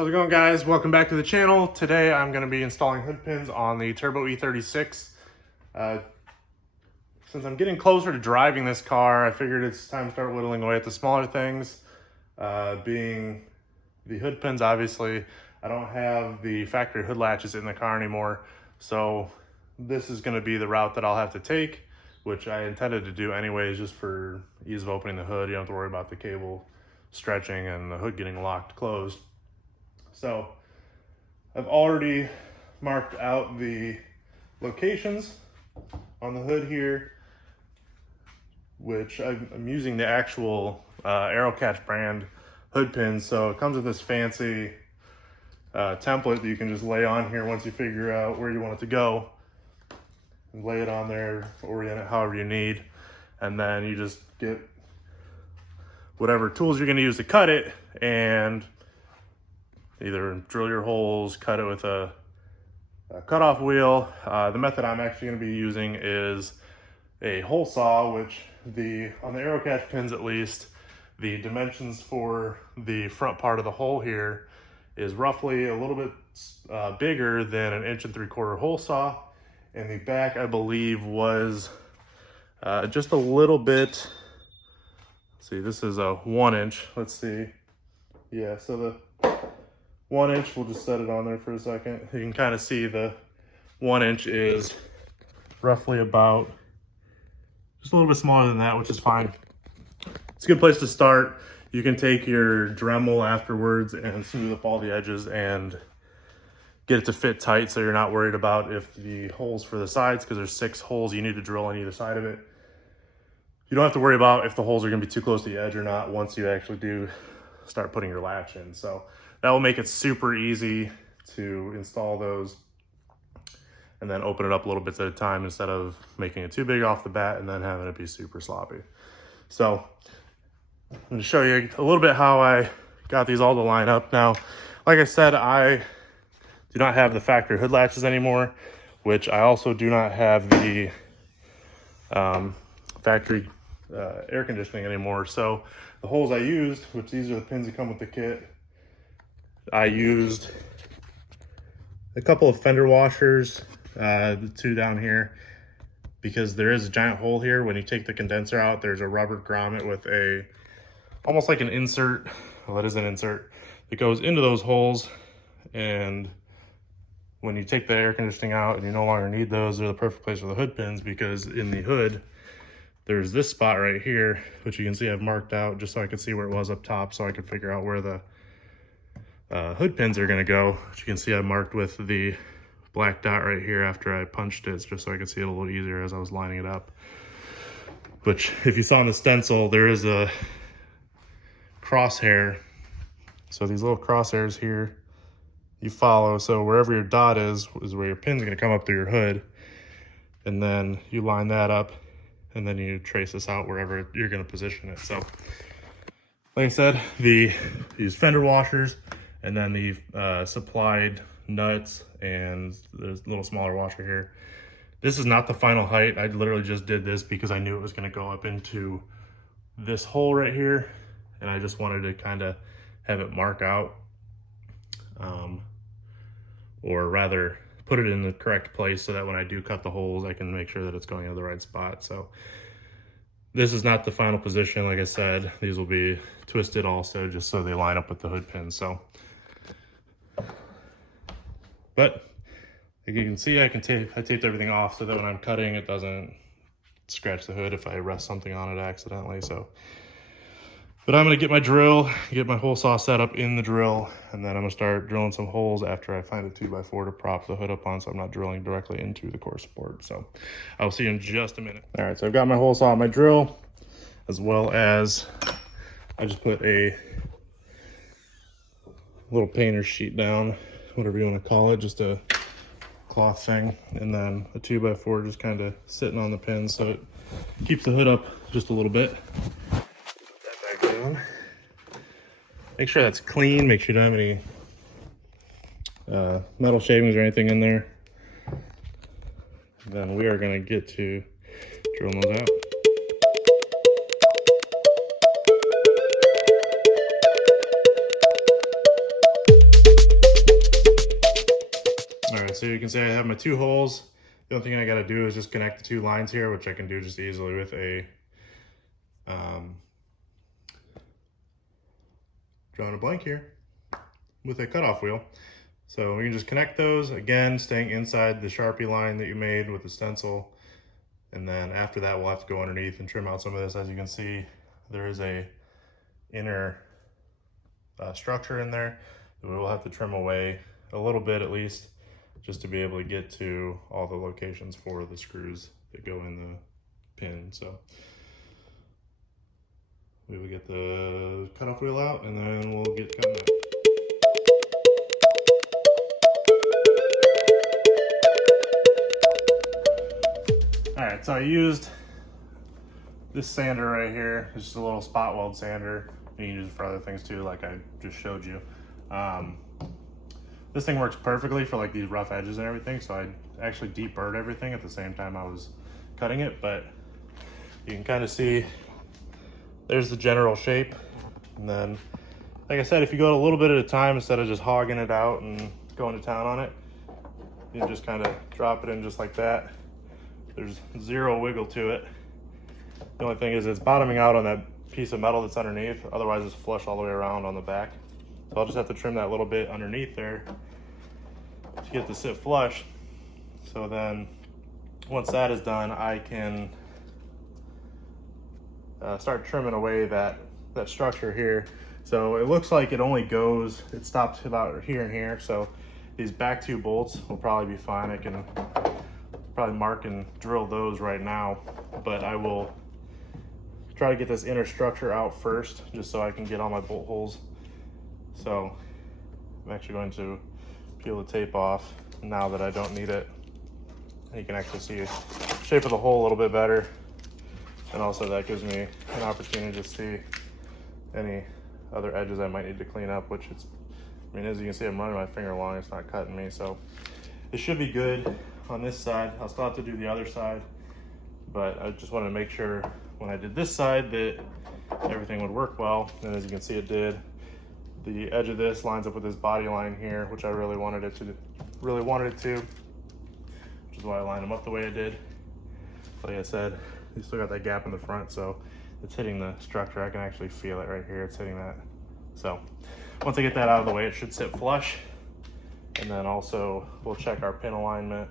How's it going, guys? Welcome back to the channel. Today I'm going to be installing hood pins on the Turbo E36. Since I'm getting closer to driving this car, I figured it's time to start whittling away at the smaller things. Being the hood pins, obviously, I don't have the factory hood latches in the car anymore. So this is going to be the route that I'll have to take, which I intended to do anyways, just for ease of opening the hood. You don't have to worry about the cable stretching and the hood getting locked closed. So I've already marked out the locations on the hood here, which I'm using the actual Aerocatch brand hood pins. So it comes with this fancy template that you can just lay on here once you figure out where you want it to go. And lay it on there, orient it however you need, and then you just get whatever tools you're going to use to cut it and either drill your holes, cut it with a cutoff wheel. The method I'm actually going to be using is a hole saw, which on the Aerocatch pins at least, the dimensions for the front part of the hole here is roughly a little bit bigger than an 1 3/4 hole saw. And the back, I believe, was just a little bit, let's see, this is a 1 inch, let's see. Yeah, so the 1 inch, we'll just set it on there for a second. You can kind of see the 1 inch is roughly about, just a little bit smaller than that, which is fine. It's a good place to start. You can take your Dremel afterwards and smooth up all the edges and get it to fit tight, so you're not worried about if the holes for the sides, because there's 6 holes you need to drill on either side of it. You don't have to worry about if the holes are going to be too close to the edge or not once you actually do start putting your latch in. So that will make it super easy to install those and then open it up little bits at a time instead of making it too big off the bat and then having it be super sloppy. So I'm going to show you a little bit how I got these all to line up. Now, like I said, I do not have the factory hood latches anymore, which I also do not have the factory air conditioning anymore. So the holes I used, which these are the pins that come with the kit, I used a couple of fender washers, the 2 down here, because there is a giant hole here. When you take the condenser out, there's a rubber grommet with a, almost like an insert, well, it is an insert, that goes into those holes. And when you take the air conditioning out and you no longer need those, they're the perfect place for the hood pins, because in the hood, there's this spot right here, which you can see I've marked out just so I could see where it was up top, so I could figure out where the hood pins are gonna go. Which you can see I marked with the black dot right here after I punched it, just so I could see it a little easier as I was lining it up. Which, if you saw in the stencil, there is a crosshair. So these little crosshairs here, you follow, so wherever your dot is where your pin's gonna come up through your hood. And then you line that up, and then you trace this out wherever you're gonna position it. So, like I said, these fender washers, and then the supplied nuts, and there's a little smaller washer here. This is not the final height. I literally just did this because I knew it was gonna go up into this hole right here, and I just wanted to kind of have it mark out, or rather put it in the correct place so that when I do cut the holes, I can make sure that it's going into the right spot. So this is not the final position. Like I said, these will be twisted also, just so they line up with the hood pins. So, but like you can see, I taped everything off so that when I'm cutting, it doesn't scratch the hood if I rest something on it accidentally. So, but I'm gonna get my drill, get my hole saw set up in the drill, and then I'm gonna start drilling some holes after I find a 2x4 to prop the hood up on, so I'm not drilling directly into the core support. So I'll see you in just a minute. All right, so I've got my hole saw and my drill, as well as I just put a little painter's sheet down, whatever you want to call it, just a cloth thing, and then a 2x4 just kind of sitting on the pin so it keeps the hood up just a little bit. Make sure that's clean, make sure you don't have any metal shavings or anything in there. Then we are going to get to drilling those out. so you can see I have my 2 holes. The only thing I got to do is just connect the 2 lines here, which I can do just easily with a drawing a blank here with a cutoff wheel. So we can just connect those, again, staying inside the Sharpie line that you made with the stencil. And then after that, we'll have to go underneath and trim out some of this. As you can see, there is a inner structure in there that we will have to trim away a little bit at least, just to be able to get to all the locations for the screws that go in the pin. So we will get the cutoff wheel out and then we'll get cutting it. All right, so I used this sander right here. It's just a little spot weld sander. You can use it for other things too, like I just showed you. This thing works perfectly for like these rough edges and everything, so I actually deep burred everything at the same time I was cutting it, but you can kind of see there's the general shape. And then, like I said, if you go a little bit at a time instead of just hogging it out and going to town on it, you can just kind of drop it in just like that. There's zero wiggle to it. The only thing is it's bottoming out on that piece of metal that's underneath, otherwise it's flush all the way around on the back. So I'll just have to trim that little bit underneath there to get to sit flush. So then once that is done, I can start trimming away that structure here. So it looks like it only goes, it stops about here and here. So these back 2 bolts will probably be fine. I can probably mark and drill those right now, but I will try to get this inner structure out first, just so I can get all my bolt holes. So I'm actually going to peel the tape off now that I don't need it. You can actually see the shape of the hole a little bit better. And also that gives me an opportunity to see any other edges I might need to clean up, which it's, I mean, as you can see, I'm running my finger along, it's not cutting me. So it should be good on this side. I'll still have to do the other side, but I just wanted to make sure when I did this side that everything would work well. And as you can see, it did. The edge of this lines up with this body line here, which I really wanted it to, which is why I lined them up the way I did. Like I said, you still got that gap in the front, so it's hitting the structure. I can actually feel it right here. It's hitting that. So once I get that out of the way, it should sit flush. And then also we'll check our pin alignment,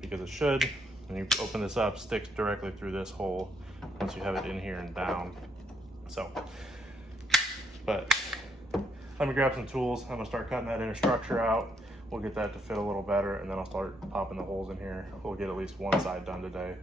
because it should. When you open this up, sticks directly through this hole once you have it in here and down. So, but let me grab some tools. I'm gonna start cutting that inner structure out. We'll get that to fit a little better, and then I'll start popping the holes in here. We'll get at least one side done today.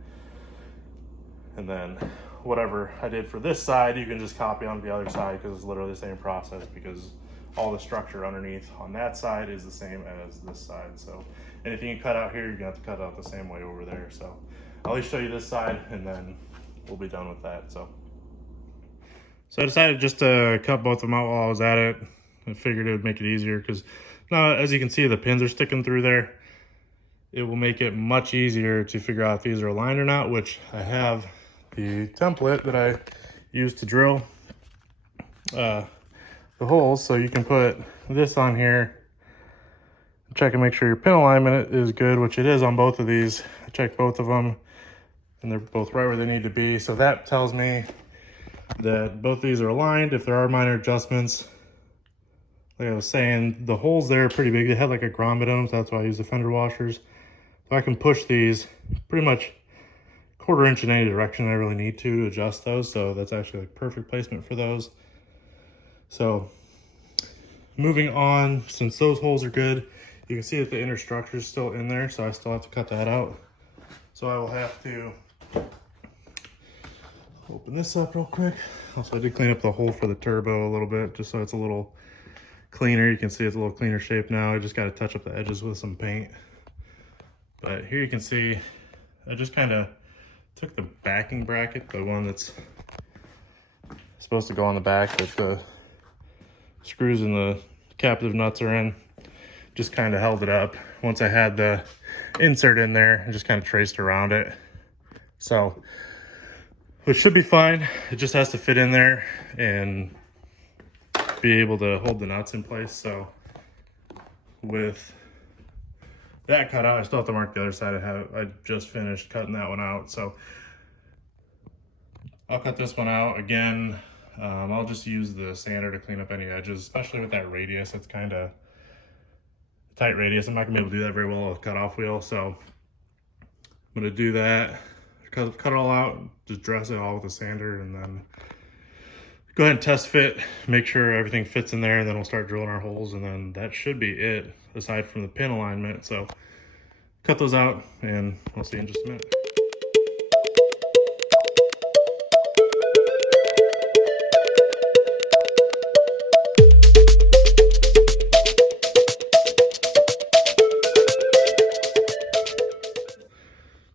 And then whatever I did for this side, you can just copy on the other side, because it's literally the same process, because all the structure underneath on that side is the same as this side. So anything you cut out here, you're gonna have to cut out the same way over there. So I'll at least show you this side, and then we'll be done with that. So I decided just to cut both of them out while I was at it. I figured it would make it easier, because now, as you can see, the pins are sticking through there. It will make it much easier to figure out if these are aligned or not, which I have the template that I used to drill the holes. So you can put this on here, check and make sure your pin alignment is good, which it is on both of these. I checked both of them and they're both right where they need to be. So that tells me that both these are aligned. If there are minor adjustments, like I was saying, the holes there are pretty big. They have like a grommet in them, so that's why I use the fender washers. So I can push these pretty much 1/4 inch in any direction I really need to adjust those. So that's actually like perfect placement for those. So moving on, since those holes are good, you can see that the inner structure is still in there, so I still have to cut that out. So I will have to open this up real quick. Also, I did clean up the hole for the turbo a little bit, just so it's a little cleaner. You can see it's a little cleaner shape now. I just got to touch up the edges with some paint. But here you can see, I just kind of took the backing bracket, the one that's supposed to go on the back that the screws and the captive nuts are in, just kind of held it up. Once I had the insert in there, I just kind of traced around it. So it should be fine. It just has to fit in there and be able to hold the nuts in place. So with that cut out. I still have to mark the other side. I just finished cutting that one out, so I'll cut this one out again. I'll just use the sander to clean up any edges, especially with that radius. It's kind of tight radius. I'm not gonna be able to do that very well with a cutoff wheel, so I'm gonna do that. Cut it all out, just dress it all with a sander, and then go ahead and test fit, make sure everything fits in there, and then we'll start drilling our holes, and then that should be it, aside from the pin alignment. So cut those out, and we'll see in just a minute.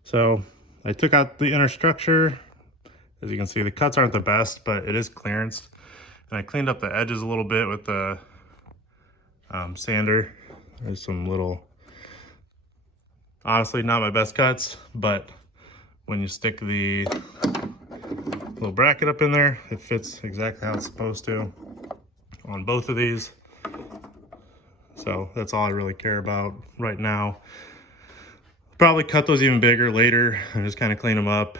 So I took out the inner structure. As you can see, the cuts aren't the best, but it is clearance. And I cleaned up the edges a little bit with the sander. There's some little, honestly, not my best cuts, but when you stick the little bracket up in there, it fits exactly how it's supposed to on both of these. So that's all I really care about right now. Probably cut those even bigger later and just kind of clean them up.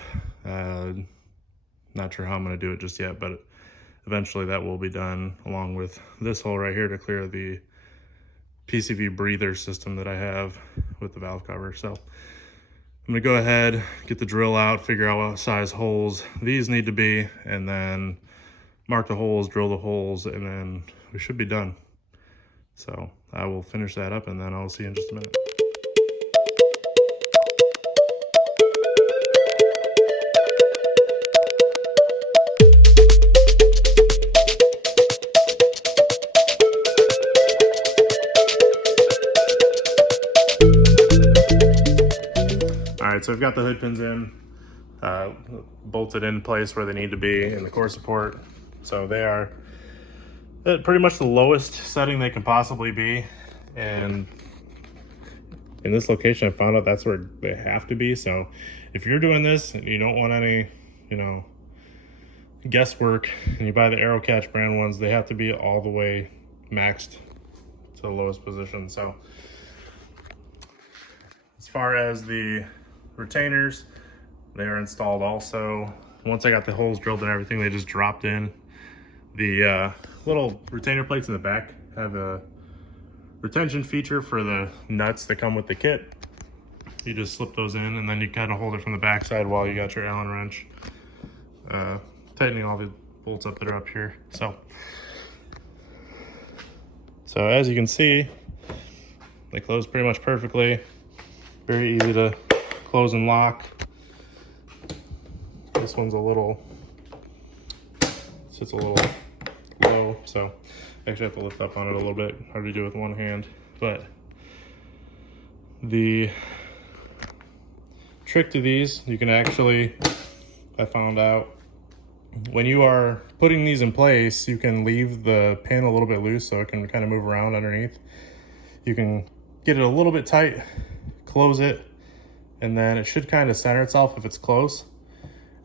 Not sure how I'm going to do it just yet, but eventually that will be done, along with this hole right here to clear the PCV breather system that I have with the valve cover. So I'm going to go ahead, get the drill out, figure out what size holes these need to be, and then mark the holes, drill the holes, and then we should be done. So I will finish that up, and then I'll see you in just a minute. So I've got the hood pins in, bolted in place where they need to be in the core support. So they are at pretty much the lowest setting they can possibly be. And in this location, I found out that's where they have to be. So if you're doing this and you don't want any, guesswork, and you buy the Aerocatch brand ones, they have to be all the way maxed to the lowest position. So as far as the retainers, they are installed also. Once I got the holes drilled and everything, they just dropped in. The little retainer plates in the back have a retention feature for the nuts that come with the kit. You just slip those in, and then you kind of hold it from the back side while you got your Allen wrench tightening all the bolts up that are up here. So as you can see, they close pretty much perfectly. Very easy to close and lock. This one's sits a little low, so I actually have to lift up on it a little bit. Hard to do with one hand. But the trick to these, you can actually, I found out, when you are putting these in place, you can leave the pin a little bit loose so it can kind of move around underneath. You can get it a little bit tight, close it, and then it should kind of center itself if it's close,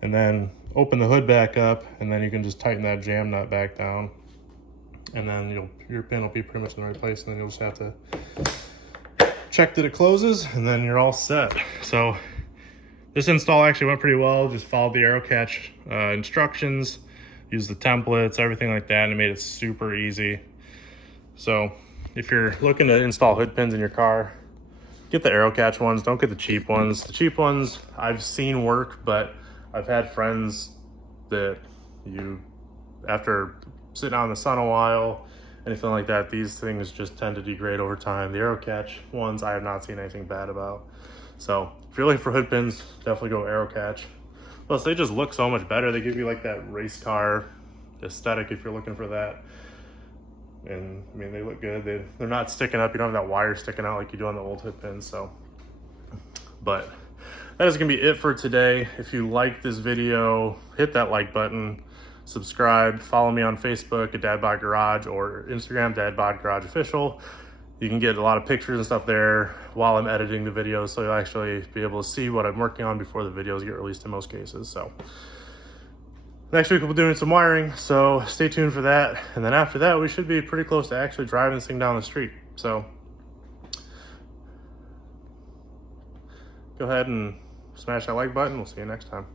and then open the hood back up, and then you can just tighten that jam nut back down, and then your pin will be pretty much in the right place, and then you'll just have to check that it closes, and then you're all set. So this install actually went pretty well. Just followed the Aerocatch instructions, used the templates, everything like that, and it made it super easy. So if you're looking to install hood pins in your car, get the Aerocatch ones, don't get the cheap ones. The cheap ones I've seen work, but I've had friends that after sitting out in the sun a while, anything like that, these things just tend to degrade over time. The Aerocatch ones I have not seen anything bad about. So if you're looking for hood pins, definitely go Aerocatch. Plus they just look so much better. They give you like that race car aesthetic if you're looking for that. And I mean, they look good. They're not sticking up. You don't have that wire sticking out like you do on the old hood pins. So, but that is gonna be it for today. If you like this video, hit that like button, subscribe, follow me on Facebook at Dad Bod Garage or Instagram, Dad Bod Garage Official. You can get a lot of pictures and stuff there while I'm editing the videos, so you'll actually be able to see what I'm working on before the videos get released in most cases. So next week we'll be doing some wiring, so stay tuned for that. And then after that, we should be pretty close to actually driving this thing down the street. So go ahead and smash that like button. We'll see you next time.